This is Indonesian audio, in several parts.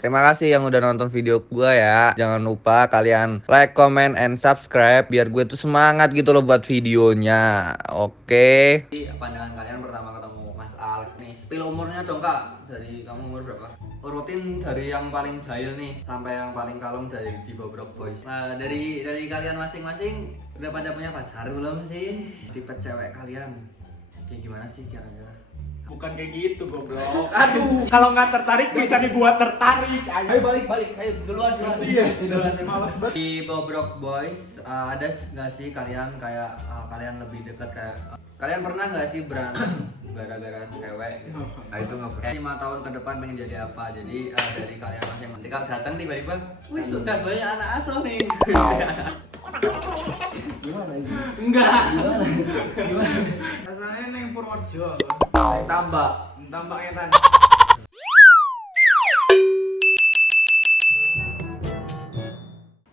Terima kasih yang udah nonton video gue ya. Jangan lupa kalian like, comment, and subscribe biar gue tuh semangat gitu loh buat videonya. Oke. Pandangan kalian pertama ketemu Mas Al nih, spill umurnya dong kak. Dari kamu umur berapa? Urutin dari yang paling jahil nih sampai yang paling kalem dari di Bobrok Boys. Nah dari kalian masing-masing udah pada punya pacar belum sih? Tipe cewek kalian kayak gimana sih kira-kira? Bukan kayak gitu goblok. Aduh, kalau nggak tertarik bisa dibuat tertarik. Ayo balik, ayo duluan. Iya, sudah malas banget. Di Bobrok Boys ada nggak sih kalian kayak kalian lebih dekat kayak kalian pernah nggak sih berantem gara-gara cewek gitu? Itu nggak pernah. 5 tahun ke depan pengen jadi apa? Jadi dari kalian masing-masing. Ketika datang tiba-tiba, wih sudah banyak anak asuh nih. Gimana ini? Enggak. Gimana? Asalnya neng Purworejo. Tambah. Tambah etan.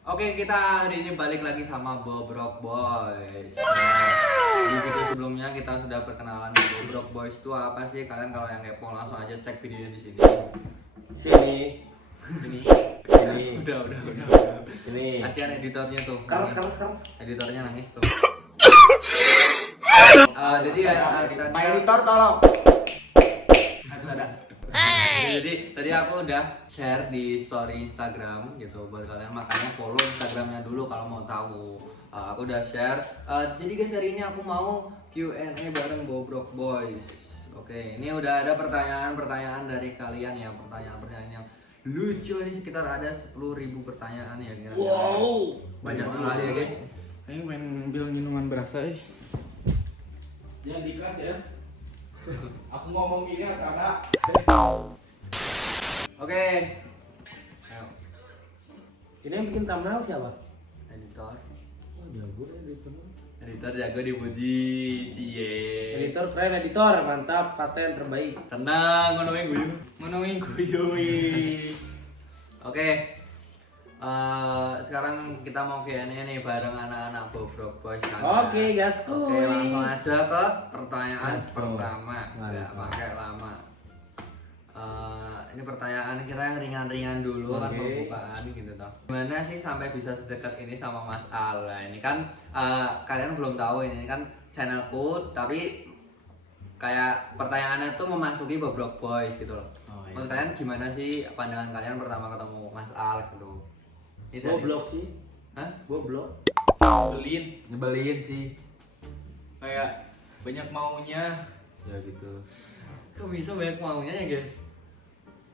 Oke, kita hari ini balik lagi sama Bobrok Boys. Nah, di video sebelumnya kita sudah perkenalan Bobrok Boys itu apa sih? Kalian kalau yang kepo langsung aja cek videonya di sini. Sini. Ini. Sini. Udah. Ini. Kasihan editornya tuh. Kar. Editornya nangis tuh. Jadi kita Pak editor tolong. Harus ada. Jadi tadi aku udah share di story Instagram gitu buat kalian, makanya follow Instagramnya dulu kalau mau tahu. Aku udah share. Jadi guys hari ini aku mau Q&A bareng Bobrok Boys. Oke, ini udah ada pertanyaan dari kalian ya, pertanyaan yang lucu. Ini sekitar ada 10.000 pertanyaan ya kira-kira. Wow, Banyak sekali ya guys. Ini main bilang minuman berasa Jangan dikat ya. Aku ngomong gini sana. Oke. Ayo, Ini yang bikin thumbnail siapa? editor. Oh, jago editor. Editor jago dipuji, cie. Editor keren, editor mantap, paten terbaik. Tenang, ngono guyu. Menunggu guyui. Oke. Sekarang kita mau Q&A nih bareng anak-anak Bobrok Boys kan. Oke, gaskuy. Oke, langsung aja ke pertanyaan Gaskuy. pertama. Enggak Mantap. pakai lama. Ini pertanyaan kita yang ringan-ringan dulu kan, Oke. pembukaan gitu toh. Gimana sih sampai bisa sedekat ini sama Mas Al? Nah, ini kan kalian belum tahu ini kan channelku, tapi kayak pertanyaannya tuh memasuki Bobrok Boys gitu loh. Oh, iya. Menurut kalian gimana sih pandangan kalian pertama ketemu Mas Al gitu? Itu Goblok sih. Hah? Goblok. Belin. Nyebelin sih. Kayak banyak maunya. Ya gitu. Kok bisa banyak maunya ya guys?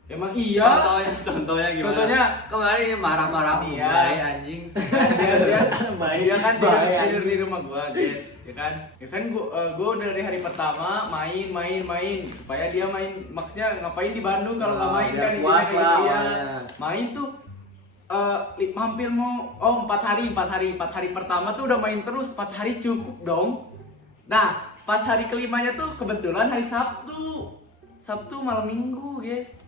Emang iya. Contohnya gimana? Contohnya? Kemarin marah-marah Iya. baik anjing. Dia kan Baik, tidur di rumah gua, guys. Ya kan gua udah dari hari pertama main supaya dia main, maksudnya ngapain di Bandung kalau nggak main biar kan puas intinya lah gitu ya. awalnya. Main tuh hampir mau 4 hari pertama tuh udah main terus, 4 hari cukup dong. Nah pas hari kelimanya tuh kebetulan hari Sabtu malam minggu guys.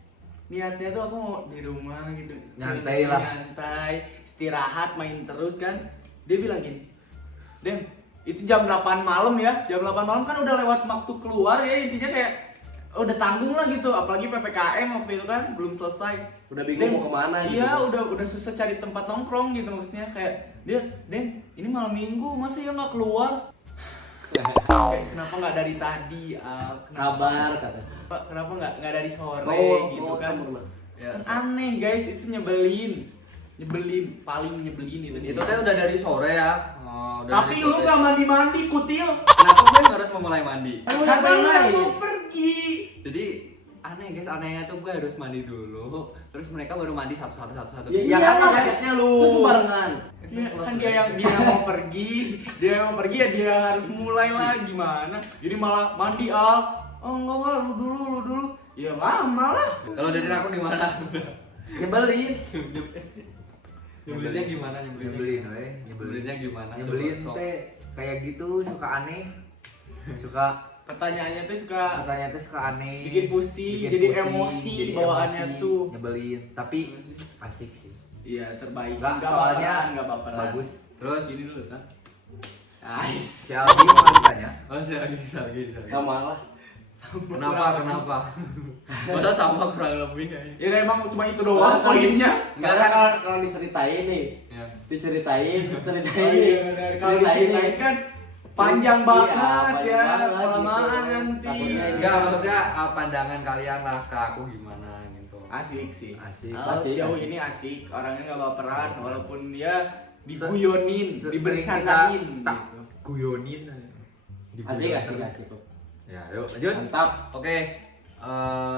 Niatnya tuh aku mau di rumah gitu, Nyantai lah. nyantai, istirahat, main terus kan. Dia bilang gini, Dem, itu jam 8 malam ya, jam 8 malam kan udah lewat waktu keluar ya, intinya kayak udah tanggung lah gitu, apalagi PPKM waktu itu kan belum selesai. Udah bingung mau kemana gitu. Iya, udah susah cari tempat nongkrong gitu, maksudnya kayak dia, Dem, ini malam minggu, masa ya nggak keluar? Kayak, kenapa nggak dari tadi? Sabar kata. Kenapa nggak dari sore gitu kan? sabar. Ya, Kan aneh guys, itu nyebelin, paling nyebelin itu. itu teh udah dari sore ya. Udah Tapi dari lu sore. nggak mandi kutil? Kenapa gue harus memulai mandi? Karena lu mau pergi. Jadi aneh guys, anehnya tuh gue harus mandi dulu, terus mereka baru mandi satu. Ya Iya iyalah. kan adetnya lu. Terus barengan. Kan dia yang mau pergi, dia ya dia harus mulai lah gimana? Jadi malah mandi oh enggak lu dulu. Ya lama lah. Kalau dari aku gimana? Nyebelin. Nyebelinnya gimana? Nyebelinnya gimana? Nyebelin Coba, teh kayak gitu, suka aneh. Suka Pertanyaannya tuh suka pertanyaan teh suka aneh. bikin pusing, jadi emosi jadi bawaannya emosi, tuh. nyebelin, tapi asik sih. Iya terbaik. Enggak, Nggak soalnya baperan, nggak baperan. bagus. Terus Gini dulu kan. nice. Si Aldi mau ditanya. Oh, lagi. Sama lah. Kenapa? Masa sama kurang lebih ya. Ya emang cuma itu doang Soalnya poinnya. Soalnya kalau diceritain nih, Ya. diceritain Oh, nih. iya, bener. Kalau diceritain kan panjang Iya, banget panjang ya, banget kelamaan gitu. nanti. Takutnya ini- Enggak, maksudnya pandangan kalian lah ke aku gimana gitu. Asik sih. Asik. Sejauh asik. ini asik, orangnya nggak baperan, walaupun dia diguyonin, Sering dibercandain kita tak gitu. guyonin. Asik. Ya, yuk lanjut. Mantap. Oke.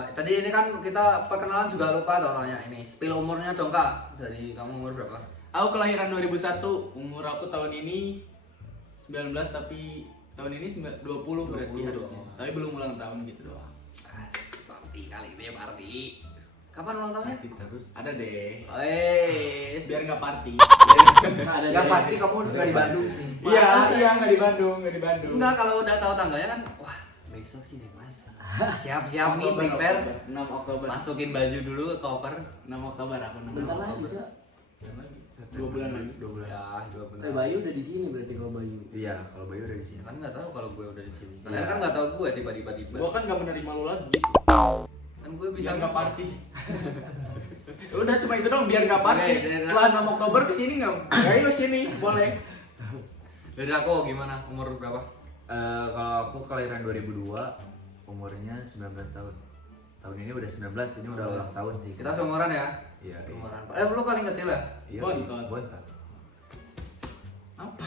Tadi ini kan kita perkenalan juga lupa tuh tanya ini. Spill umurnya dong Kak. Dari kamu umur berapa? Aku kelahiran 2001, umur aku tahun ini 19 tapi tahun ini 20 berarti 20 harusnya. doang. Tapi belum ulang tahun gitu doang. Party kali ini party. Kapan ulang tahunnya? Party terus ada deh. Biar Biar nggak party. Ada Yang deh. pasti kamu nggak di Bandung sih. Iya, nggak di Bandung, nggak di Bandung. enggak kalau udah tahu tanggalnya kan wah, besok sih nih Mas. Siap-siap nih prepare. 6 Oktober. Masukin baju dulu ke koper. 6 Oktober aku 6 Bentar Oktober. lagi, Cak. 2 bulan lagi. 2 bulan. Ya, 2 bulan. Bayu udah di sini berarti kalau Bayu. Iya, kalau Bayu udah di sini. Kan nggak tahu kalau gue udah di sini. Iya. Kalian kan nggak tahu gue tiba-tiba. Gua kan nggak menerima lu lagi. Kan gue bisa Biar nggak party. Udah cuma itu dong, biar nggak party. Oke, dari- Setelah 6 Oktober kesini nggak? Ayo sini, boleh. Dari aku gimana? Umur berapa? Kalau aku kelahiran 2002, umurnya 19 tahun. Tahun ini udah 19, ini udah ulang tahun sih. Kita seumuran ya? Iya, iya. Seumuran. Lu paling kecil ya? Iya, Bontot. Bontot. Apa?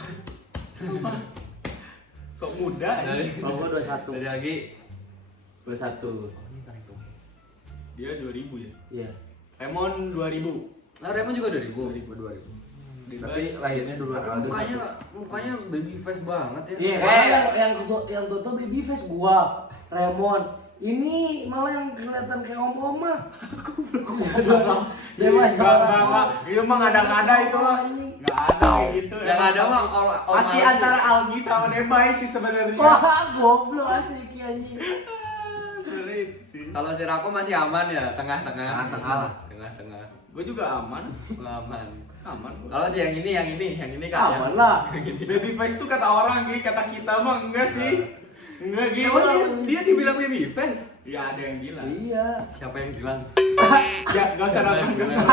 Sok muda ini. Oh, gua 21. Dari Agi. 21. Oh, ini paling tua. Dia 2000 ya. Iya. Remon 2000. Nah, Raymond juga 2000. 2000. Tapi lahirnya duluan Tapi mukanya baby face banget ya. Iya, malah yang tutup baby face gua, Raymond. Ini malah yang kelihatan kayak om mah. Aku belum dia masih Enggak. Itu mah ngada-ngada itu mah. Enggak ada kayak gitu. Yang ada mah Pasti antara Algi sama Debay sih sebenarnya. Wah, goblok asli Ki anjing. Sebenarnya itu sih. Kalau si Rako masih aman ya, tengah-tengah. Tengah-tengah lah. Tengah-tengah. Gue juga aman. Aman. Aman. Kalau si yang ini kan Aman lah. Baby face tuh kata orang, Gi. Kata kita mah enggak sih. Enggak, Gi. dia dibilang baby face. Ya ada yang bilang. Iya. Siapa yang bilang? Ya, enggak usah nonton, enggak usah.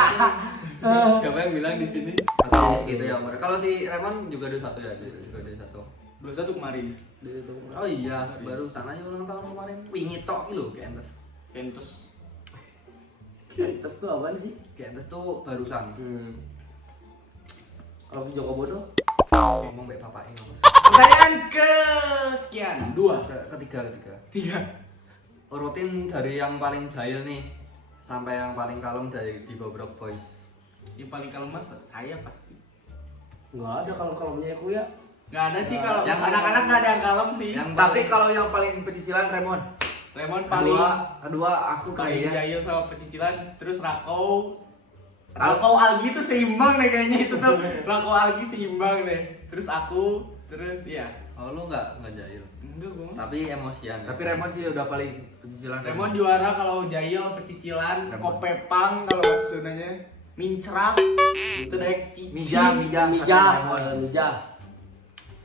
Siapa yang bilang di sini? Oke, jadi segitu ya umurnya. Kalau si Raymond juga 21 ya, juga 21. 21 kemarin. Oh iya, baru sana aja ulang tahun kemarin. Wingi tok lho, Kentes. Kentus. Terus tuh apaan sih? Kentes tuh barusan. Kalau Joko Bodo? Ngomong baik bapaknya ngomong. Pertanyaan ke sekian. 2. Ketiga. 3. Urutin dari yang paling jahil nih sampai yang paling kalem dari di Bobrok Boys. Yang paling kalem mas saya pasti. Enggak ada kalau kalemnya aku ya. Nggak ada sih kalau Yang- anak-anak nggak ada yang kalem sih. Yang Tapi paling kalau yang paling pecicilan Remon. Remon paling Kedua aku paling kali ya. jahil sama pecicilan, terus Rako Algi tuh seimbang deh kayaknya itu tuh. Rako Algi seimbang deh. Terus aku, terus ya. oh lu nggak jahil. Enggak gua. Tapi emosian. Tapi Remon sih udah paling pecicilan. Remon juara kalau jahil, pecicilan, Remon. kopepang kalau bahasa Sundanya. Mincrak. Itu deh cici. Mijah. Mijah.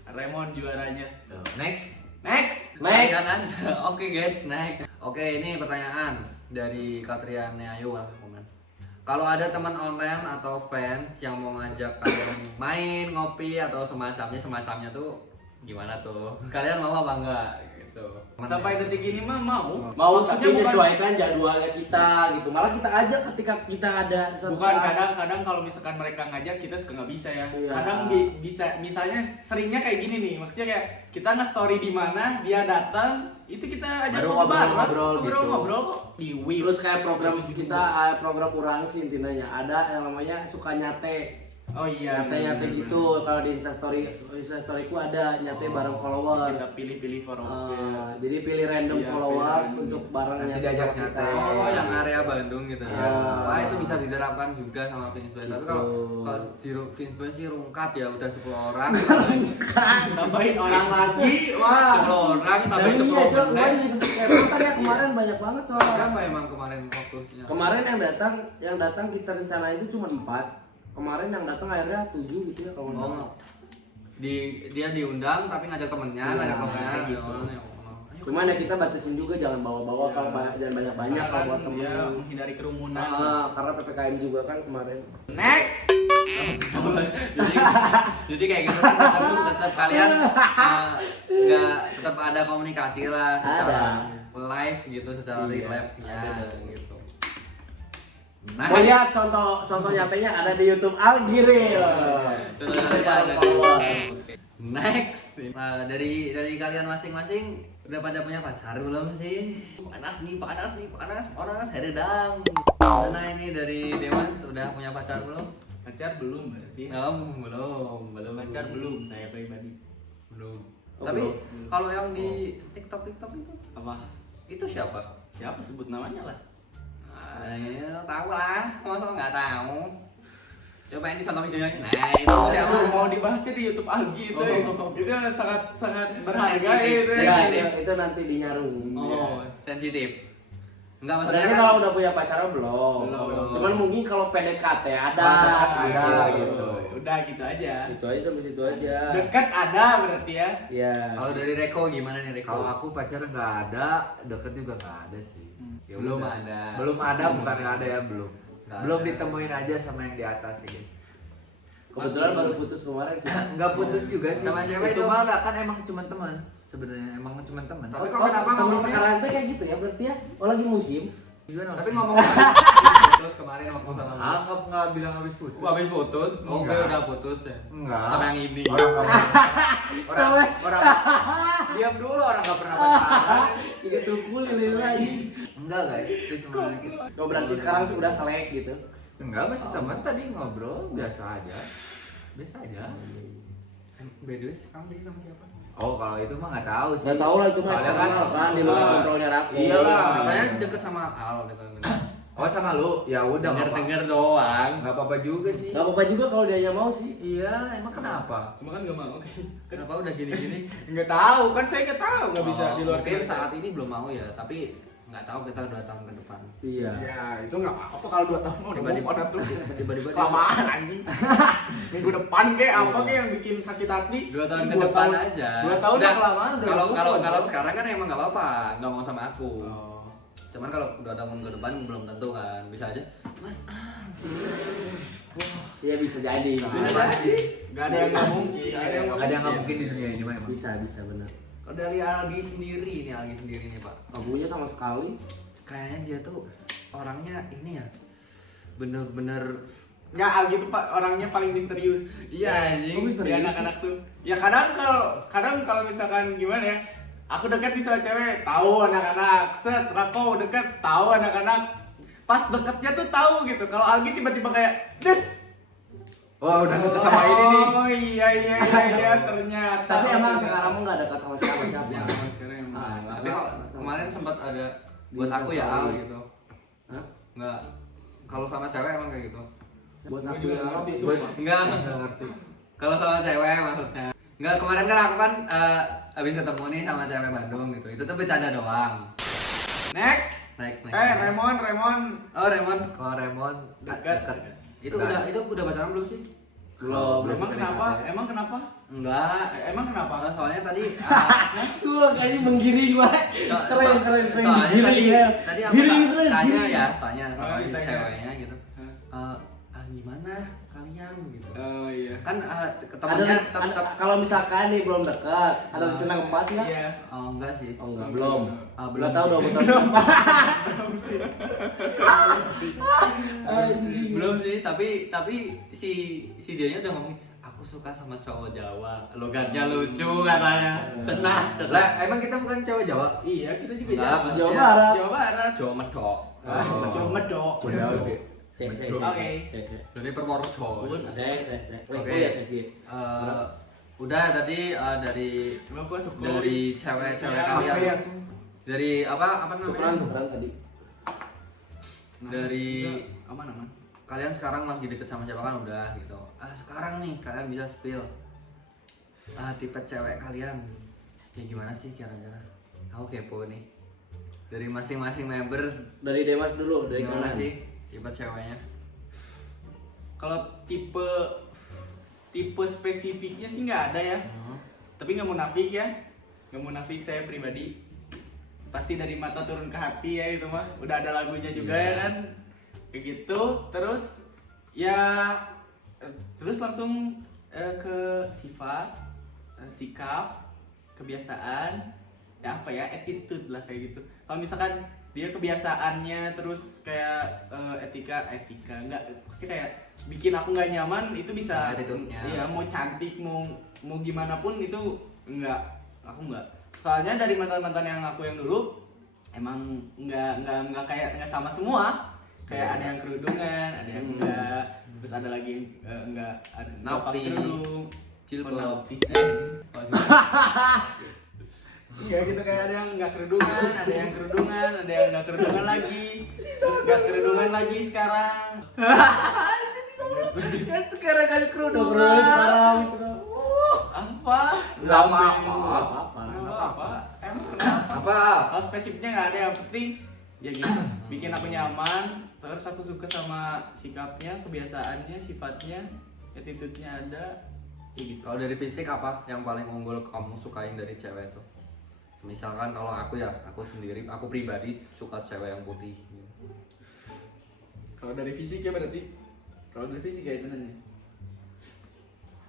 Remon juaranya. Next. Next. Pertanyaan aja. Oke guys, next. Oke, ini pertanyaan dari Katriane Ayu lah komen. Kalau ada teman online atau fans yang mau ngajak kalian main, ngopi atau semacamnya tuh gimana tuh? Kalian mau apa enggak gitu. Sampai detik ini mah mau. Mau Maksudnya tapi bukan menyesuaikan jadwalnya kita gitu. Malah kita ajak ketika kita ada suatu bukan saat. kadang kalau misalkan mereka ngajak kita suka nggak bisa ya. Iya. Kadang bisa misalnya seringnya kayak gini nih. Maksudnya kayak kita nge-story di mana, dia datang, itu kita ajak Baru bareng. ngobrol gitu. Ngobrol kok di Wii. Terus kayak program kita program kurang sih intinya ada yang namanya suka nyate. Oh iya. Nyate bener, gitu. Kalau di Instastoryku ada nyate bareng followers. Kita pilih-pilih follower. Jadi pilih random Iya, followers pilih untuk bareng Nanti nyate diajak sama kita. nyate. Oh, yang area Bandung gitu ya. Iya. Wah, itu bisa diterapkan juga sama Finsboy. Tapi kalau Gitu. di Finsboy sih rungkat ya udah 10 orang. Tambahin orang lagi. Wah. 10 orang Dan tambahin iya, 10 Cok, gua menit. jadi sempet kayak kan ya kemarin banyak banget soalnya. Berapa emang kemarin fokusnya? Kemarin yang datang kita rencanain itu cuma 4. Kemarin yang datang akhirnya 7 gitu ya kalau nggak salah. Dia diundang tapi ngajak temennya, Iya, ngajak temennya. kayak gitu. Ayo Cuman ya kita batasin juga, jangan bawa-bawa kalau jangan banyak-banyak kalau buat temen. Ya, menghindari kerumunan. Karena PPKM juga kan kemarin. Next. jadi kayak gitu kan tetap kalian nggak tetap ada komunikasi lah secara live gitu, secara real life-nya gitu. Mau lihat contoh nyatanya ada di YouTube Algiril. Next, dari kalian masing-masing udah pada punya pacar belum sih? Panas, heredang. Mana ini dari Dewas udah punya pacar belum? Pacar belum berarti. Belum. Pacar belum saya pribadi. Belum. Oh, Tapi belum. kalau yang di TikTok itu Apa? itu siapa? Siapa sebut namanya lah? Tahu lah, masa nggak tahu? Coba ini contoh videonya. Nah itu siapa? Mau dibahasnya di YouTube Algi itu. Itu sangat berharga Sensitif. itu. Ya, itu nanti dinyarung. Sensitif. Enggak maksudnya Berarti kan kalau udah punya pacar belum. Belum. Cuman mungkin kalau PDKT ada gitu. Udah gitu aja. Itu aja sampai situ aja. Dekat ada berarti ya. Iya. kalau dari Reko gimana nih Reko? Kalau aku pacaran nggak ada, deket juga nggak ada sih. Ya Belum udah. ada. Belum ada, bukan nggak ada ya, belum. Nggak Belum ada. ditemuin aja sama yang di atas ya guys. Kebetulan baru putus kemarin sih. Nggak putus juga sih. Sama cewek itu itu. mah kan emang cuma teman. Sebenarnya emang cuma teman. Tapi Oh, kok kenapa temen ngomongnya? sekarang tuh kayak gitu ya berarti ya? Oh lagi musim? Gimana Tapi maksudnya? ngomong putus kemarin waktu sama lu. Anggap nggak bilang habis putus. Habis putus? Oh, gue Enggak. udah putus ya. Enggak. Sama yang ini. Orang diam dulu, orang nggak pernah pacaran. Ini tuh lilin lagi. Enggak guys, itu cuma gitu. Oh berarti sekarang sudah selek gitu? Enggak, masih teman tadi ngobrol biasa aja. Biasa aja. By the way, sekarang jadi sama siapa? Oh, kalau itu mah nggak tahu sih. Nggak tahu lah itu mah Soalnya eksternal kan di luar kontrolnya Rako. Iyalah. Katanya deket sama Al gitu. Oh, sama lu. Ya udah nggak apa- Denger-denger doang. nggak apa-apa juga sih. Gak apa-apa juga kalau dia mau sih. Iya, emang kenapa? Cuma kan nggak mau. Kenapa udah gini-gini? Nggak tahu kan saya nggak tahu nggak bisa di luar. Mungkin saat ini belum mau ya, tapi nggak tahu kita 2 tahun ke depan. Iya. Ya itu nggak apa-apa kalau 2 tahun mau udah move on tuh. Tiba-tiba dia- Kelamaan anjing. Minggu depan kayak apa kayak yang bikin sakit hati. 2 tahun ke 2 depan tahun- aja. 2 tahun Udah, udah kelamaan udah Kalau move kalau on, kalau Bro. sekarang kan emang nggak apa-apa, nggak mau sama aku. Oh. Cuman kalau 2 tahun ke depan belum tentu kan, bisa aja. Mas, Iya bisa jadi. Nggak ada yang nggak mungkin. Nggak ada yang Ada yang nggak mungkin di dunia ini mah emang. Bisa benar. kalau dari Algi sendiri nih Pak, Lagunya sama sekali. kayaknya dia tuh orangnya ini ya, bener-bener Nggak, Algi tuh orangnya paling misterius. iya anjing. Kok misterius? Di anak-anak tuh. Ya kadang kalau misalkan gimana ya, aku dekat nih sama cewek, tahu anak-anak. Set, Rako dekat, tahu anak-anak. Pas deketnya tuh tahu gitu. Kalau Algi tiba-tiba kayak, des. Oh, udah deket sama ini nih. Oh iya ternyata. Tapi emang sekarang mah nggak dekat sama siapa siapa. Ya, sekarang emang. Tapi kok kemarin sempat ada buat aku ya Al gitu. Hah? Nggak, kalau sama cewek emang kayak gitu. Buat Gua aku juga ya. ngerti, Buat- sumpah. Enggak. Nggak ngerti. Kalau sama cewek maksudnya. Enggak, kemarin kan aku kan habis ketemu nih sama cewek Bandung gitu. Itu tuh bercanda doang. Next. Next. Raymond. Oh, Raymond. Kalau Raymond Dekat. Itu udah pacaran belum sih? Belum. Emang kenapa? Emang kenapa? Enggak. Emang kenapa? Soalnya tadi Tuh kayaknya menggiring banget. Keren. Soalnya Giring ya. tadi aku Giring terus. tanya giring. ya, tanya sama ditanya. ceweknya gitu. Gimana kalian gitu. Oh iya. Kan Ada, ketemunya kalau misalkan nih belum dekat, ada rencana keempat nggak? Iya. Oh, enggak sih. Oh enggak, belum. Belum Belum tahu sih. 20 tahun depan. Belum sih, tapi si dianya udah ngomong aku suka sama cowok Jawa, logatnya lucu katanya. Cenah. Lah, emang kita bukan cewek Jawa? Iya, kita juga Enggak, Jawa. Jawa maksudnya Barat. Jawa Barat. Jawa Medok. Oh. Jawa Medok. Oke. Oke. Dari Purworejo. Oke. Lihat SG. Udah tadi dari Coba gua tuh. cewek-cewek Ya, kalian. apa ya? Dari apa namanya? Tukeran tadi. Dari aman. kalian sekarang lagi deket sama siapa kan udah gitu. Sekarang nih kalian bisa spill tipe cewek kalian ya gimana sih kira-kira? Aku kepo nih. Dari masing-masing members Dari Demas dulu, dari gimana mana sih tipe ceweknya? Kalau tipe spesifiknya sih nggak ada ya. Tapi nggak munafik ya. Nggak munafik saya pribadi. pasti dari mata turun ke hati ya itu mah. Udah ada lagunya juga ya kan. Kayak gitu. Terus ya terus langsung ke sifat, sikap, kebiasaan, ya apa ya, attitude lah kayak gitu. Kalau misalkan dia kebiasaannya terus kayak etika enggak, pasti kayak bikin aku nggak nyaman, itu bisa. Attitude-nya. Iya, mau cantik mau gimana pun itu enggak, aku enggak. Soalnya dari mantan yang aku yang dulu emang enggak kayak enggak sama semua. Kayak ada yang kerudungan, ada yang enggak, terus ada lagi yang enggak ada Naughty. kerudung, Jilbab. naughty sih. Iya gitu, kayak ada yang enggak kerudungan, ada yang kerudungan, ada yang enggak kerudungan lagi, terus enggak kerudungan lagi sekarang. Ya sekarang kan kerudungan. Terus sekarang itu Apa? Lama. Apa? Emang kenapa? Apa? Kalau spesifiknya nggak ada, yang penting ya gitu, bikin aku nyaman, terus aku suka sama sikapnya, kebiasaannya, sifatnya, attitude-nya ada, ya gitu. Kalau dari fisik apa yang paling unggul kamu sukain dari cewek itu? Misalkan kalau aku ya, aku sendiri, aku pribadi suka cewek yang putih. Kalau dari fisik ya berarti, kalau dari fisik kayak itu nanya.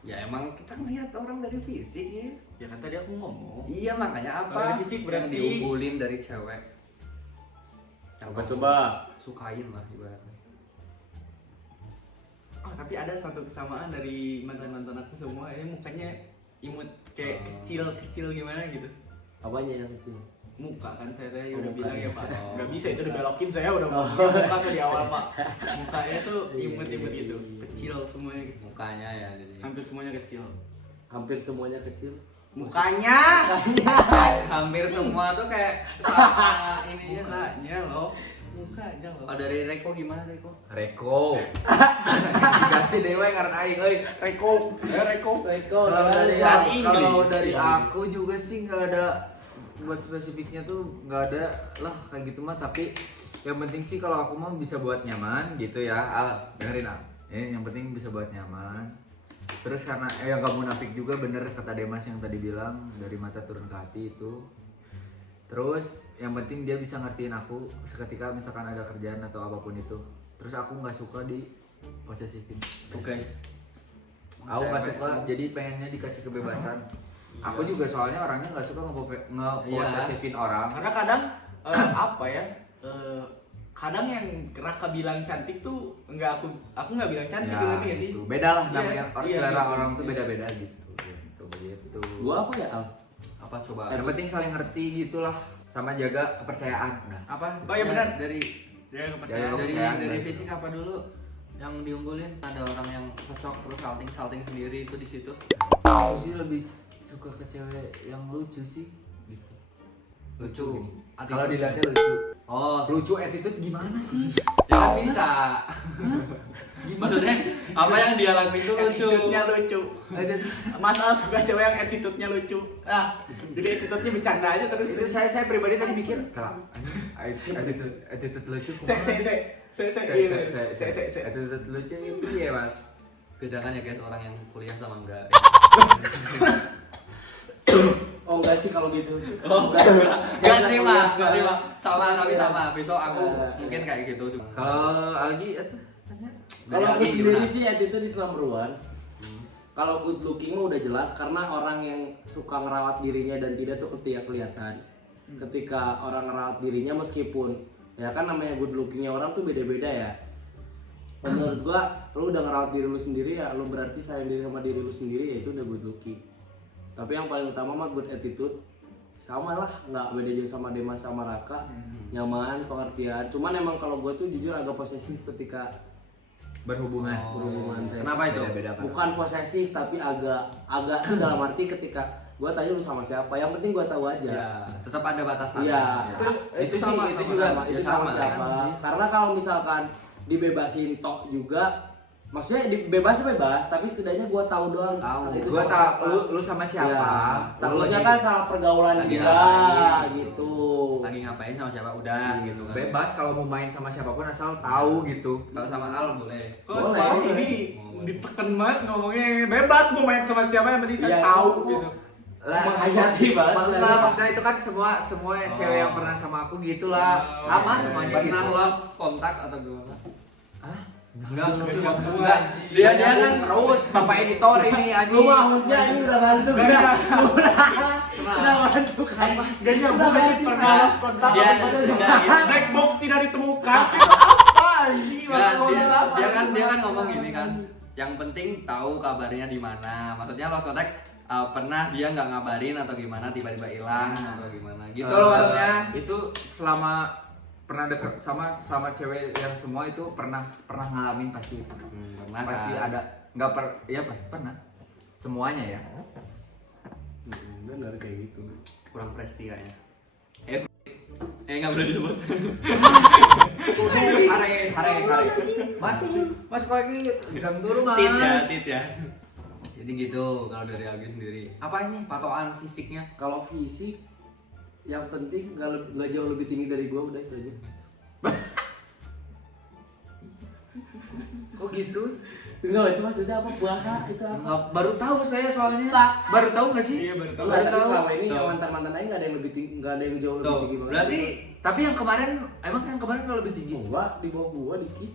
Ya emang kita ngeliat orang dari fisik ya. Ya kan tadi aku ngomong. Iya makanya apa? Kalau dari fisik yang berarti- diunggulin dari cewek. Yang Coba. sukain lah ibaratnya. Oh tapi ada satu kesamaan dari mantan aku semua, ya mukanya imut kayak kecil gimana gitu. Apanya yang kecil? Muka kan saya tadi Oh, udah bilang ya Pak. Oh. Nggak bisa itu dibelokin, saya udah ngomongin muka tuh di awal Pak. Mukanya tuh imut-imut gitu, kecil semuanya kecil. Mukanya ya jadi. Hampir semuanya kecil. Hampir semuanya kecil. Mukanya. Hampir semua tuh kayak sama ininya. Mukanya loh. Mukanya loh. Oh dari Reko gimana Reko? Reko. Ganti dewa yang ngaran aing euy. Reko. Reko. Kalau dari Kan kalau Inggris. dari aku juga sih nggak ada buat spesifiknya tuh, nggak ada lah kayak gitu mah, tapi yang penting sih kalau aku mah bisa buat nyaman gitu ya. Dengerin yang penting bisa buat nyaman. Terus karena yang gak munafik juga, bener kata Demas yang tadi bilang dari mata turun ke hati itu. Terus yang penting dia bisa ngertiin aku seketika misalkan ada kerjaan atau apapun itu. Terus aku nggak suka di posesifin. Guys. Aku nggak suka, jadi pengennya dikasih kebebasan. Aku juga soalnya orangnya nggak suka ngeposesifin orang. Karena kadang apa ya? Kadang yang Raka bilang cantik tuh aku nggak bilang cantik, ngerti gak sih? Gitu. Beda lah Iya, namanya. iya, Selera gitu. orang tuh beda-beda gitu. Begitu. Gua apa ya, Al? Apa coba? Yang penting saling ngerti gitulah, sama jaga kepercayaan. Nah, Apa? Oh ya benar. Dari Dia Jangan kepercayaan. lupa. dari kepercayaan, dari kan? fisik apa dulu yang diunggulin? Ada orang yang cocok terus salting sendiri itu di situ. aku sih lebih suka ke cewek yang lucu sih gitu. Lucu. Kalau dilihatnya lucu. Oh, Lucu attitude gimana sih? ya kan bisa. Maksudnya apa yang dia lakuin itu lucu. Attitude-nya lucu. Mas Al suka cewek yang attitude-nya lucu. Jadi attitude-nya bercanda aja terus. Itu saya pribadi tadi mikir, kalau attitude lucu. Attitude lucu itu ya mas. Bedakan ya guys orang yang kuliah sama enggak. Oh enggak sih kalau gitu. Oh, enggak terima. Sama tapi sama. Besok aku mungkin kayak gitu. Kalau Algi itu Kalau aku Algi sendiri gimana? sih attitude is number one. Kalau good looking mah udah jelas, karena orang yang suka ngerawat dirinya dan tidak tuh ketika kelihatan. Ketika orang ngerawat dirinya, meskipun ya kan namanya good lookingnya orang tuh beda-beda ya. Menurut gua, lu udah ngerawat diri lu sendiri ya, lu berarti sayang diri sama diri lu sendiri, ya itu udah good looking. Tapi yang paling utama mah good attitude. Sama lah, nggak beda jauh sama Demas sama Raka. Nyaman, pengertian. Cuman emang kalau gua tuh jujur agak posesif ketika berhubungan. berhubungan teh. Kenapa itu? Beda-beda kan. Bukan posesif tapi agak tuh dalam arti ketika gua tanya lu sama siapa, yang penting gua tahu aja. Ya, tetap ada batasan. Iya. Itu sih, itu juga. Itu Ya, sama sama siapa. kan sih. Karena kalau misalkan dibebasin tok juga, maksudnya bebas, tapi setidaknya gua tahu doang. Tahu. itu Gua sama tahu siapa. lu sama siapa. Ya, Lu takutnya lagi kan salah pergaulan lagi dia ngapain. gitu. Lagi ngapain sama siapa udah gitu kan. bebas kalau mau main sama siapapun asal tahu gitu. Kalau sama Al boleh. Kok Boleh, sekarang boleh. ini diteken banget ngomongnya bebas mau main sama siapa, yang penting saya Iya, tahu kok. gitu. menghayati banget. Enggak, maksudnya itu kan semua cewek yang pernah sama aku gitulah. Sama semuanya gitu. Pernah lost kontak atau gimana? Hah? Enggak. Dia kan terus bapak editor ini anjing. Lu mah manusia ini udah ngantuk kan? Udah ngantuk kan? Gak nyambung aja pernah lost kontak. Dia apa enggak gitu. black box tidak ditemukan. Itu apa anjing? Enggak, Lost kontak apa? dia kan ngomong gini kan. Yang penting tahu kabarnya di mana. Maksudnya lost kontak pernah dia nggak ngabarin atau gimana tiba-tiba hilang atau gimana gitu loh maksudnya. Itu selama pernah deket sama cewek yang semua itu pernah ngalamin pasti itu. Pernah Pasti kan? ada ya pasti pernah. Semuanya ya. Benar kayak gitu. Kurang presti kayaknya. Nggak boleh disebut. Sare. Mas kok lagi jam dulu Mas. Tit ya. Jadi gitu kalau dari Algi sendiri. Apa ini patokan fisiknya? Kalau fisik yang penting nggak jauh lebih tinggi dari gua, udah itu aja. Kok gitu? Enggak, itu maksudnya apa? Buah itu apa? Nggak, baru tahu saya soalnya. Tak. Baru tahu nggak sih? Iya, baru tahu. Enggak, tapi tahu. selama ini Tuh. yang mantan-mantan aja nggak ada yang lebih tinggi, nggak ada yang jauh lebih Tuh, tinggi banget. berarti Tapi yang kemarin nggak lebih tinggi. enggak di bawah gua dikit.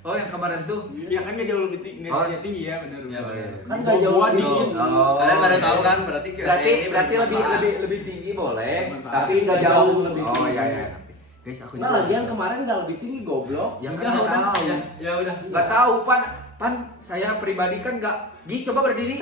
Oh yang kemarin tuh. Ya kan gak jauh lebih tinggi, Oh, nggak tinggi ya benar. Iya, benar. Kan nggak jauh Gua lebih dikit. tinggi. Oh. kalian baru tahu kan berarti Berarti ini bermanfaat. lebih tinggi boleh, Bermanfaat. tapi nggak Nggak jauh. jauh lebih Oh tinggi. iya. Guys, aku Nah, lagi yang kemarin nggak lebih tinggi goblok. Ya kan Udah, nggak udah. tahu. Ya udah. Nggak tahu pan saya pribadi kan nggak. Coba berdiri.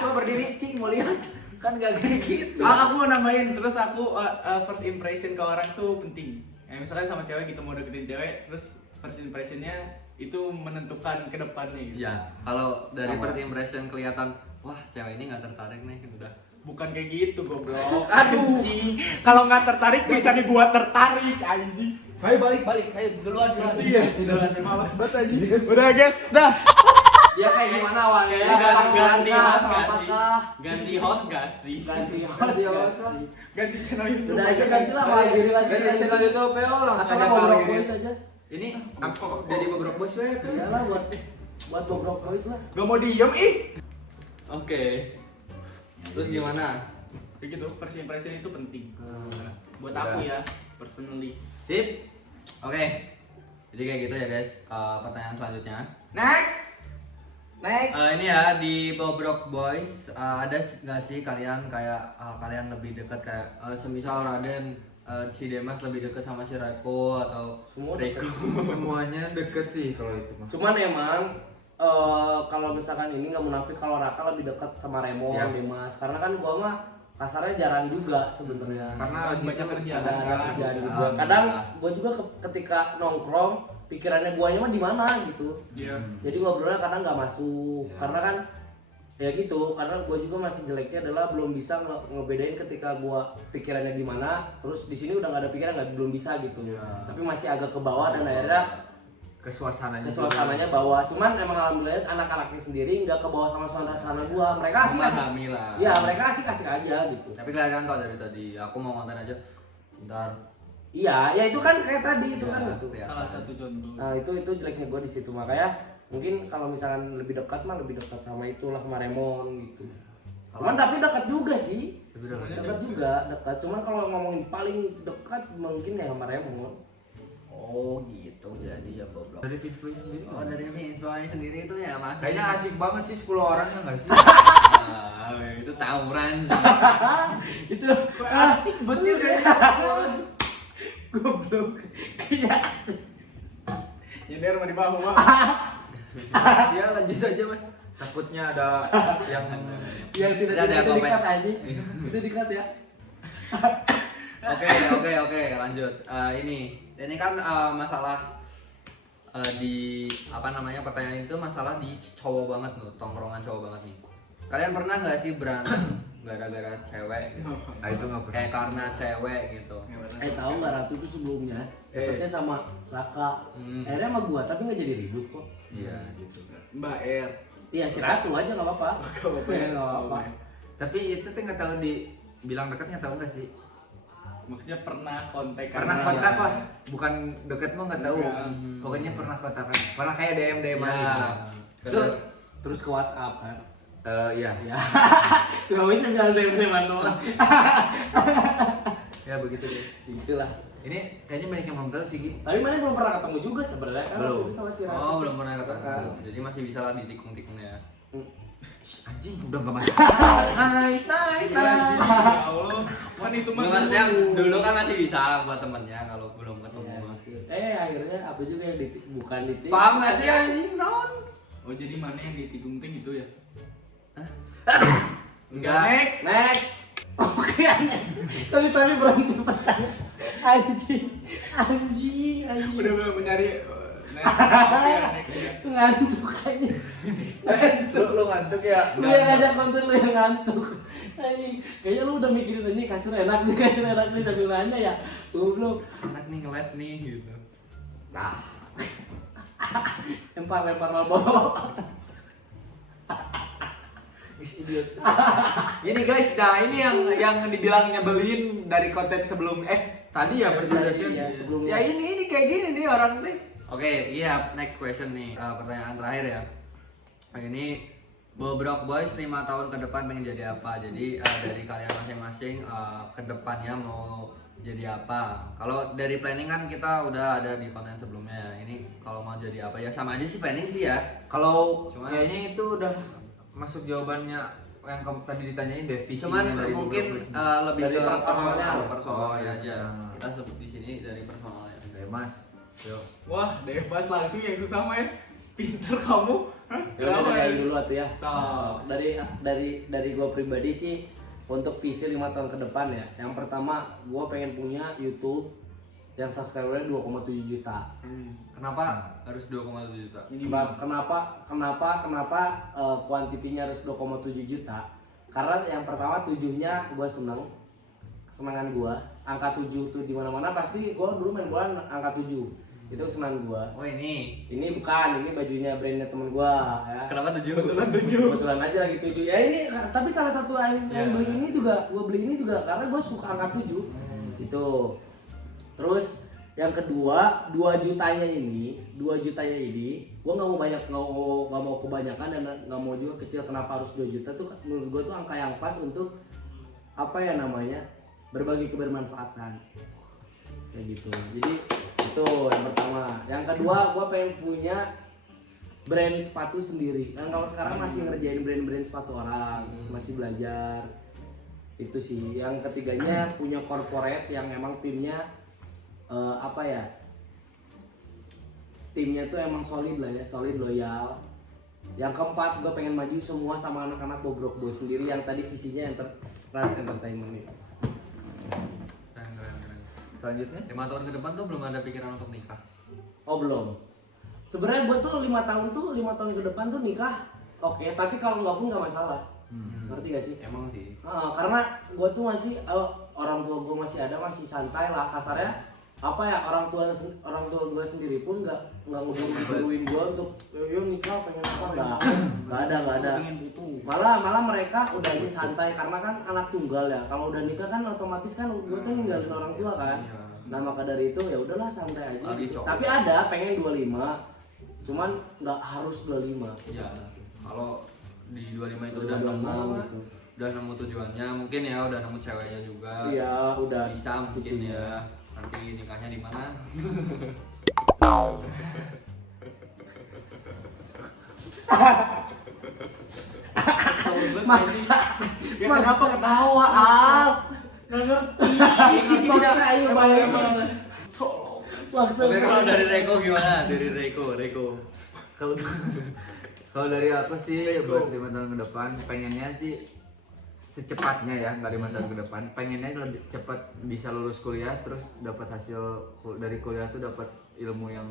Coba berdiri, Cing mau lihat. Kan nggak kayak gitu. Aku mau nambahin terus aku first impression ke orang tuh penting. Misalkan sama cewek gitu mau deketin cewek, terus first impressionnya itu menentukan ke depannya gitu. Ya, kalau dari first impression kelihatan, wah cewek ini nggak tertarik nih, udah. Bukan kayak gitu goblok. Aduh. Anjing. Kalau nggak tertarik bisa dibuat tertarik anjing. Ayo balik. Ayo duluan. Iya, malas banget anjing. Udah guys, dah. Ya kayak gimana awalnya? Kayaknya ganti host Sama gak sih? apakah? Ganti host gak sih? Ganti host gak sih? Ganti channel YouTube. Udah aja ganti lah, malah diri lagi. Dari channel YouTube ya langsung Atau aja nggak Bobrok follow Boys gini. aja? Ini aku jadi Bobrok Boys ya tuh. Ya lah buat Bobrok Boys lah. Gak mau diem ih. Oke. Terus gimana? Kayak gitu, first impression itu penting. Buat Udah. aku ya, personally. Sip. Oke. Jadi kayak gitu ya guys. Pertanyaan selanjutnya. Next. Ini ya di Bobrok Boys ada nggak sih kalian kayak kalian lebih dekat kayak semisal Raden si Demas lebih dekat sama si Reko atau Semua Reko? Semuanya deket sih kalau itu mah. Cuman emang kalau misalkan ini nggak munafik, kalau Raka lebih dekat sama Remo, Ya. Demas, karena kan gua mah kasarnya jarang juga sebenarnya. Karena lagi banyak tuh kerjaan. ada kerjaan juga. Alhamdulillah. Kadang gua juga ketika nongkrong pikirannya guanya mah di mana gitu. Iya. Jadi ngobrolnya kadang nggak masuk, karena kan ya gitu, karena gue juga masih jeleknya adalah belum bisa ngebedain ketika gue pikirannya di mana, terus di sini udah nggak ada pikiran, belum bisa gitu. Tapi masih agak ke bawah dan akhirnya ke suasananya. suasananya bawah. Cuman emang alhamdulillah anak-anaknya sendiri nggak ke bawah sama suasana gue. Mereka asik-asik. Memahami lah. Ya mereka asik-asik aja gitu. Tapi kelihatan kok dari tadi. Aku mau ngonten aja. Bentar. Iya, ya itu kan kayak tadi itu kan itu. Ya. Salah satu contoh. Nah itu jeleknya gue di situ, makanya mungkin kalau misalkan lebih dekat mah lebih dekat sama itulah sama Remon gitu. Cuman tapi dekat juga sih, dekat juga dekat. Cuman kalau ngomongin paling dekat mungkin ya sama Remon. Oh gitu. Jadi ya Bobrok. Dari Fitch Boy sendiri. Oh dari inspirasi sendiri itu ya mas. Kayaknya asik banget sih 10 orang ya nggak sih? Itu tawuran. Itu asik betul kayaknya. Goblok. Kayak asik. Nyender mah di bahu mah. Ya lanjut aja mas. Takutnya ada yang Yang tidak Ada itu komen. dikat aja. Itu dikat ya. Oke, lanjut. Ini kan masalah di apa namanya pertanyaan itu masalah di cowok banget loh, tongkrongan cowok banget nih. Kalian pernah nggak sih berantem gara-gara cewek gitu? itu nggak pernah. Kayak karena cewek gitu. Tahu nggak Ratu itu sebelumnya deketnya sama Raka. Akhirnya sama gua tapi nggak jadi ribut kok. Iya gitu. Mbak R. Iya si Ratu aja nggak apa-apa. Nggak apa-apa. Tapi itu tuh nggak tahu dibilang deket nggak tahu nggak sih? Maksudnya pernah kontak. Pernah karena- kontak lah, bukan deket mah nggak tahu. Enggak. Pokoknya pernah kontak, pernah kayak DM Ya. gitu. Terus ke WhatsApp kan. Iya. Ya. Gak bisa jalan dari manual. Ya begitu guys. Itulah. Ini kayaknya banyak yang belum tahu sih Gi. Tapi mana belum pernah ketemu juga sebenarnya kan Belum. waktu itu sama si Ratu. Oh, belum pernah ketemu. Jadi masih bisa lah ditikung-tikung ya. Anjing udah nggak masuk. Nice. Ya Allah. Kan itu mah. Maksudnya dulu kan masih bisa buat temennya kalau belum ketemu. Akhirnya apa juga yang bukan ditik. Paham gak sih anjing naon? Oh jadi mana yang ditikung gitu ya? Enggak. Next. Oke, next. Tadi berhenti pesan. Anjing. Udah belum mencari next ya. Ngantuk aja. Lu ngantuk ya? Lu yang ngajak konten lu yang ngantuk. Anjing. Kayaknya lu udah mikirin anjing kasur enak nih sambil nanya ya. Goblok. Enak nih nge-live nih gitu. Nah, Lempar Marlboro. is idiot. Ini guys, nah ini yang dibilang nyebelin dari konten sebelum tadi ya Tadi, presentation. ya, sebelumnya. Ya ini kayak gini nih orang nih. Oke, iya next question nih. Pertanyaan terakhir ya. Ini Bobrok Boys 5 tahun ke depan pengen jadi apa? Jadi dari kalian masing-masing ke depannya mau jadi apa? Kalau dari planning kan kita udah ada di konten sebelumnya. Ini kalau mau jadi apa ya sama aja sih planning sih ya. Kalau Cuman- kayaknya itu udah masuk jawabannya yang kamu tadi ditanyain definisinya Cuman dari mungkin Bobrok Boys. lebih Dari ke personalnya. personalnya Oh, iya, aja. personal. Kita sebut di sini dari personalnya. Mas. Yo. Wah, Devas langsung yang susah main. Pinter kamu. Hah? Ya udah Kenapa dari ya? dulu atuh ya. Sok. Dari gua pribadi sih untuk visi 5 tahun ke depan ya. Yang pertama, gua pengen punya YouTube yang subscribernya 2,7 juta. Kenapa harus 2,7 juta? Kenapa kuantitinya harus 2,7 juta? Karena yang pertama tujuhnya gua seneng. Kesenangan gua, angka 7 tuh di mana-mana pasti gua dulu main bola angka 7. Itu kesenangan gua. Oh ini. Ini bukan, ini bajunya brandnya temen gua ya. Kenapa 7? Kebetulan aja lagi 7. Ya ini tapi salah satu yang beli ini juga gua beli ini juga karena gua suka angka 7. Gitu. Terus yang kedua, 2 jutanya ini gua nggak mau banyak, nggak mau kebanyakan dan nggak mau juga kecil. Kenapa harus 2 juta tuh menurut gua tuh angka yang pas untuk apa ya namanya? Berbagi kebermanfaatan. Kayak gitu. Jadi itu yang pertama. Yang kedua, gua pengen punya brand sepatu sendiri. Kan kalau sekarang masih ngerjain brand-brand sepatu orang, masih belajar. Itu sih. Yang ketiganya punya corporate yang emang timnya apa ya? Timnya tuh emang solid lah ya, solid, loyal. Yang keempat, gue pengen maju semua sama anak-anak Bobrok Boys sendiri yang tadi visinya entertainment nih. Keren. Selanjutnya 5 tahun ke depan tuh belum ada pikiran untuk nikah. Oh belum. Sebenarnya gue tuh 5 tahun ke depan tuh nikah. Oke, tapi kalau nggak pun nggak masalah. Ngerti gak sih? Emang sih. Karena gue tuh masih orang tua gue masih ada, masih santai lah kasarnya. Apa ya, orang tua gue sendiri pun nggak ngeburu-buruin gue untuk yo nikah pengen apa, nggak ada. Pengen putu. Malah mereka udah ini santai karena kan anak tunggal ya. Kalau udah nikah kan otomatis kan gue tuh ninggalin orang tua kan. Iya. Nah maka dari itu ya udahlah santai aja. Lagi Gitu. cocok. Tapi ada pengen 25, cuman nggak harus 25. Iya. Kalau di 25 itu udah 25 nemu gitu. udah nemu tujuannya, mungkin ya udah nemu ceweknya juga. Iya udah Bisa mungkin visinya. ya. Nanti nikahnya di mana? Maksa. Ya kenapa ketawa, Al? Nggak ngerti. Maksa ayo bayar soalnya. Tolong. Maksa. Oke, kalau dari Reko gimana? Dari Reko. kalau kalau dari apa sih buat 5 tahun ke depan pengennya sih secepatnya ya, nggak 5 tahun ke depan pengennya lebih cepat bisa lulus kuliah, terus dapat hasil dari kuliah tuh dapat ilmu yang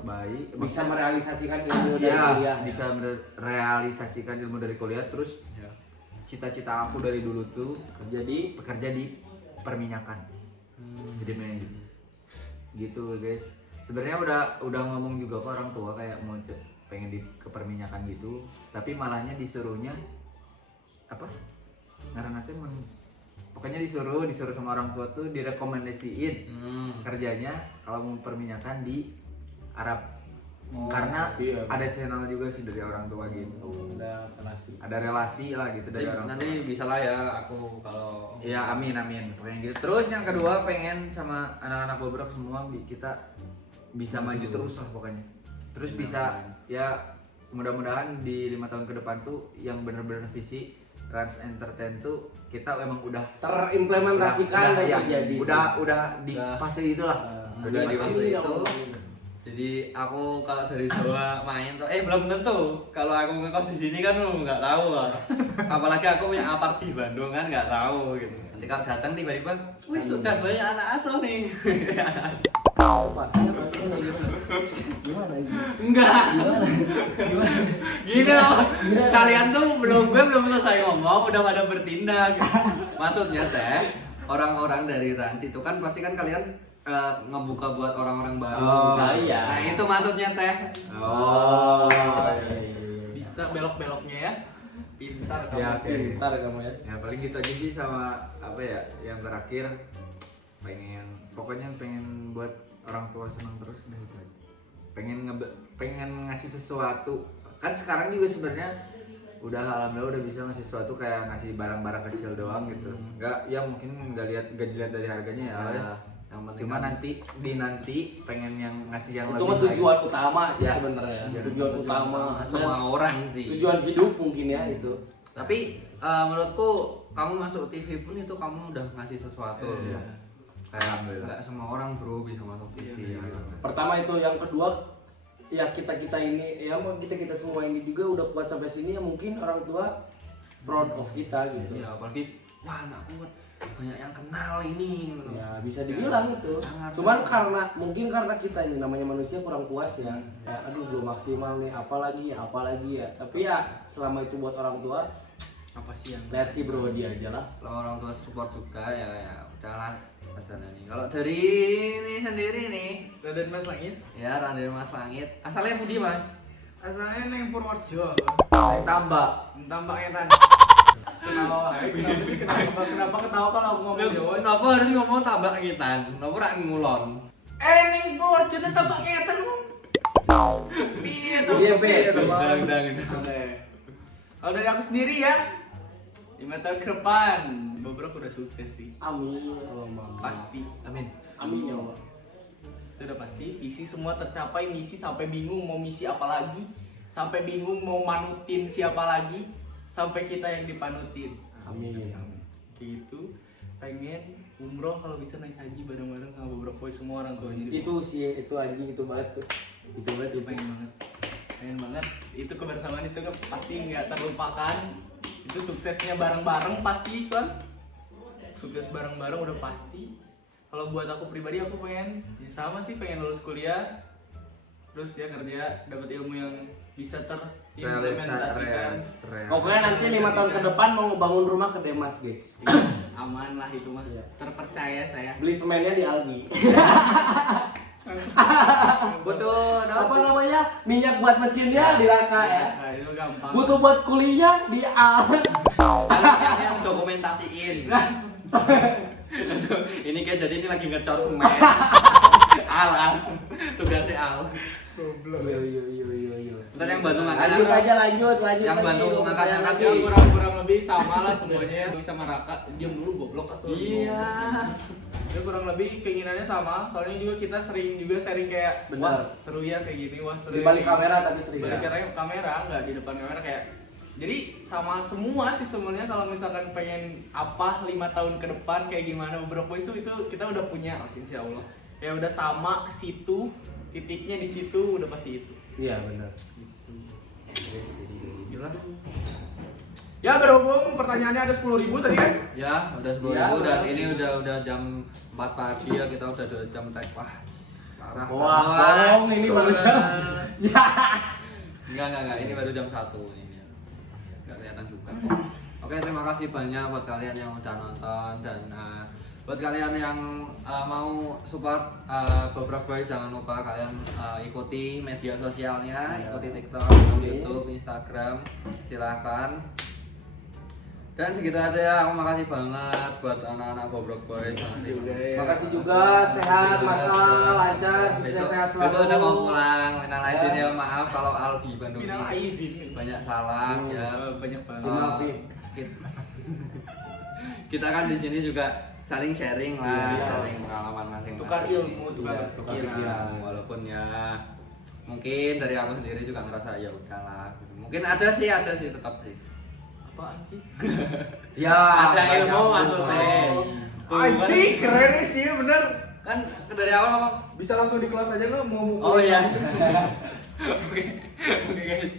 baik, Bisa merealisasikan ilmu dari ya, kuliah. bisa merealisasikan ilmu dari kuliah. Terus Ya. cita-cita aku dari dulu tuh Jadi bekerja di perminyakan, jadi manajer gitu guys. Sebenarnya udah ngomong juga ke orang tua kayak mau pengen di ke perminyakan gitu, tapi malahnya disuruhnya apa ngaranakeun pokoknya disuruh sama orang tua tuh direkomendasiin kerjanya kalau mau perminyakan di Arab Karena iya. ada channel juga sih dari orang tua gitu. Udah relasi. Ada relasi lah gitu dari orang tua. Nanti bisa lah ya aku kalau Iya, amin amin. Pokoknya gitu. Terus yang kedua pengen sama anak-anak bobrok semua kita bisa maju terus lah pokoknya. Terus bisa ya mudah-mudahan di 5 tahun ke depan tuh yang bener-bener visi Rans Entertain tuh kita emang udah Terimplementasikan dan ya, terjadi. udah di fase itulah. udah di waktu itu. Jadi aku kalau dari Jawa main tuh belum tentu. Kalau aku ngekos di sini kan lu nggak tahu kan. Apalagi aku punya apart di Bandung kan nggak tahu gitu. Nanti kalau datang tiba-tiba, wih sudah banyak anak asuh nih. Gimana ini? Enggak. Gini loh. Kalian tuh belum selesai ngomong udah pada bertindak. Maksudnya teh orang-orang dari Rans itu kan pasti kan kalian ngebuka buat orang-orang baru. Oh, iya. Nah itu maksudnya teh. Oh. Bisa belok-beloknya ya. Pintar kamu. Ya, oke. Pintar kamu ya. Ya paling gitu aja sih sama apa ya yang terakhir pokoknya pengen buat orang tua senang terus udah itu aja. Pengen ngasih sesuatu. Kan sekarang juga sebenarnya udah alhamdulillah udah bisa ngasih sesuatu kayak ngasih barang-barang kecil doang gitu. Enggak ya mungkin enggak dilihat dari harganya ya. Yang penting Cuma kan- nanti pengen yang ngasih yang Itu lebih mah tujuan lagi. utama sih Ya. sebenarnya. Ya, Tujuan utama semua dan orang sih. tujuan hidup mungkin ya itu. Tapi menurutku kamu masuk TV pun itu kamu udah ngasih sesuatu. Iya. Kayak Alhamdulillah. nggak semua orang bro bisa masuk TV. Iya. gitu. Pertama itu, yang kedua ya kita ini ya mau kita semua ini juga udah kuat sampai sini ya mungkin orang tua proud of kita gitu. Iya, apalagi wah anakku banyak yang kenal ini. Ya bisa dibilang itu. Sangat. Cuman karena kita ini namanya manusia kurang puas ya. Ya aduh belum maksimal nih, apalagi ya. Tapi ya selama itu buat orang tua, Apa sih yang lihat sih bro dia aja lah. Kalau orang tua support juga ya udahlah kesana nih. Kalau dari ini sendiri nih, Raden Mas Langit? ya Raden Mas Langit. Asalnya Budi Mas. Asalnya neng Purworejo. Yang tambah. Tambah etan. Ketawa. Kenapa sih kenapa ketawa kalau aku ngomong Jawa? Kenapa harus ngomong tambah ngitan? Kenapa rak ngulon? Neng Purworejo teh tambah etan. Piye tuh? Iya, Be. Udah. Oke. Kalau dari aku sendiri ya, 5 tahun ke depan, beberapa udah sukses sih. Amin ya Allah. Pasti. Amin. Amin ya Allah. Itu udah pasti. Visi semua tercapai, misi sampai bingung mau misi apa lagi, sampai bingung mau manutin siapa lagi, sampai kita yang dipanutin. Amin. Gitu. Pengen umroh kalau bisa naik haji bareng-bareng sama beberapa semua orang tuanya. Itu sih, itu anjing itu banget tuh. Itu banget Itu pengen banget itu kebersamaan itu kan pasti nggak terlupakan. Itu suksesnya bareng-bareng pasti kan, sukses bareng-bareng udah pasti. Kalau buat aku pribadi aku pengen ya sama sih, pengen lulus kuliah terus ya kerja, dapat ilmu yang bisa terimplementasikan. Pokoknya nanti 5 tahun ke depan mau ngebangun rumah ke Demas guys. Aman lah itu mah, Iya. terpercaya saya. Beli semennya di Aldi. Butuh Apa namanya? Minyak buat mesinnya di Raka ya. Nah, itu gampang. Butuh buat kuliah di Al. yang dokumentasiin. Ini kayak jadi ini lagi ngecor semen. Al. Tugasnya Al. Yo. Ntar yang bantu Lanjut ngangkat. aja lanjut. Yang bantu ngangkat-ngangkat lagi. Ya kurang lebih sama lah semuanya ya. Bisa Raka, diam dulu goblok atau Iya. Ya kurang lebih keinginannya sama, soalnya juga kita sering juga sharing kayak Benar. wah seru ya kayak gini, wah seru Di ya balik kayak kamera gini. tapi sering. Balik kamera nggak di depan kamera kayak, jadi sama semua sih sebenarnya. Kalau misalkan pengen apa 5 tahun ke depan kayak gimana beberapa itu kita udah punya, insya Allah ya udah sama ke situ, titiknya di situ udah pasti itu. Iya benar. Itulah. Ya berhubung pertanyaannya ada 10.000 tadi kan. Ya, udah 10.000 Ya, dan udah. ini udah jam 4 pagi ya, kita udah 2 jam tag. Wah, parah. Wah, bohong ini baru jam. Enggak, ini baru jam 1 ini. Enggak kelihatan juga. Oke, terima kasih banyak buat kalian yang udah nonton dan buat kalian yang mau support Bobrok Boys, jangan lupa kalian ikuti media sosialnya, ikuti TikTok, YouTube, Instagram, silakan. Dan segitu aja ya, aku makasih banget buat anak-anak Bobrok Boys. Makasih juga, sehat Mas Al, lancar, sukses sehat selalu. Besok udah mau pulang. Minal aidin ya, maaf kalau Al di Bandung Minal ini aidin. banyak salah ya. Banyak banget. Dimaafin. Kita kan di sini juga saling sharing lah, Iya. sharing pengalaman masing-masing. Tukar ilmu, Iya, tukar pikiran. pikiran. Walaupun ya mungkin dari aku sendiri juga ngerasa ya udahlah. Mungkin ada sih tetap sih. Apaan sih? Ya, Ada banyak ilmu maksudnya. Tuh, Anjing, keren nih sih, bener. kan dari awal ngomong. Bisa langsung di kelas aja nggak mau mukul? Oh iya. Oke guys.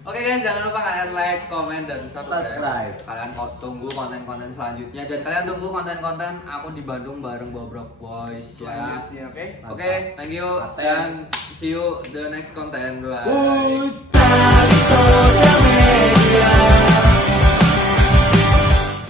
Oke guys, jangan lupa kalian like, comment, dan subscribe. Kalian tunggu konten-konten selanjutnya dan kalian tunggu konten-konten aku di Bandung bareng Bobrok Boys ya. Selanjutnya, oke? Oke, thank you Aten. dan see you the next content. Bye. Good. Good.